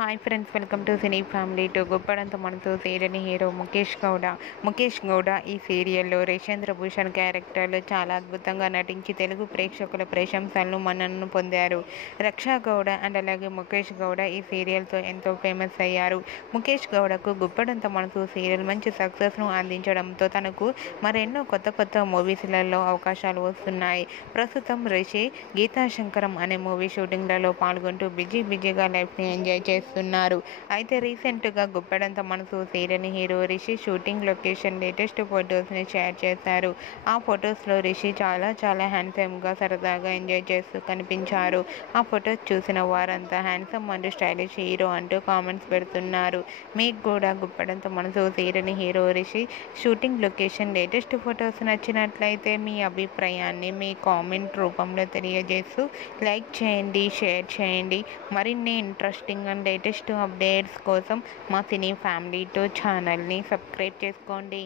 Hi friends, welcome to cine family to గొప్పడంత మనతో సీరియల్ని హీరో ముఖేష్ గౌడ ఈ సీరియల్లో రేషేంద్ర భూషణ్ క్యారెక్టర్లో చాలా అద్భుతంగా నటించి తెలుగు ప్రేక్షకుల ప్రశంసలను మన్ననను పొందారు. రక్షా గౌడ అండ్ అలాగే ముఖేష్ గౌడ ఈ సీరియల్తో ఎంతో ఫేమస్ అయ్యారు. ముఖేష్ గౌడకు గుప్పడంత మనసు సీరియల్ మంచి సక్సెస్ను అందించడంతో తనకు మరెన్నో కొత్త మూవీస్లలో అవకాశాలు వస్తున్నాయి. ప్రస్తుతం రిషి గీతాశంకరం అనే మూవీ షూటింగ్లలో పాల్గొంటూ బిజీగా లైఫ్ని ఎంజాయ్ చేస్తున్నారు. అయితే రీసెంట్గా గుప్పెడంత మనసు serial hero Rishi shooting location latest ఫొటోస్ని షేర్ చేశారు. ఆ ఫొటోస్లో రిషి చాలా హ్యాండ్సమ్గా సరదాగా ఎంజాయ్ చేస్తూ కనిపించారు. ఆ ఫొటోస్ చూసిన వారంతా హ్యాండ్సమ్ అండ్ స్టైలిష్ హీరో అంటూ కామెంట్స్ పెడుతున్నారు. మీకు కూడా గుప్పెడంత మనసు serial hero Rishi shooting location latest photos నచ్చినట్లయితే మీ అభిప్రాయాన్ని మీ కామెంట్ రూపంలో తెలియజేస్తూ లైక్ చేయండి, షేర్ చేయండి. మరిన్ని ఇంట్రెస్టింగ్ అండ్ లేటెస్ట్ అప్డేట్స్ కోసం మా సినీ ఫ్యామిలీ 2 ఛానల్ని సబ్స్క్రైబ్ చేసుకోండి.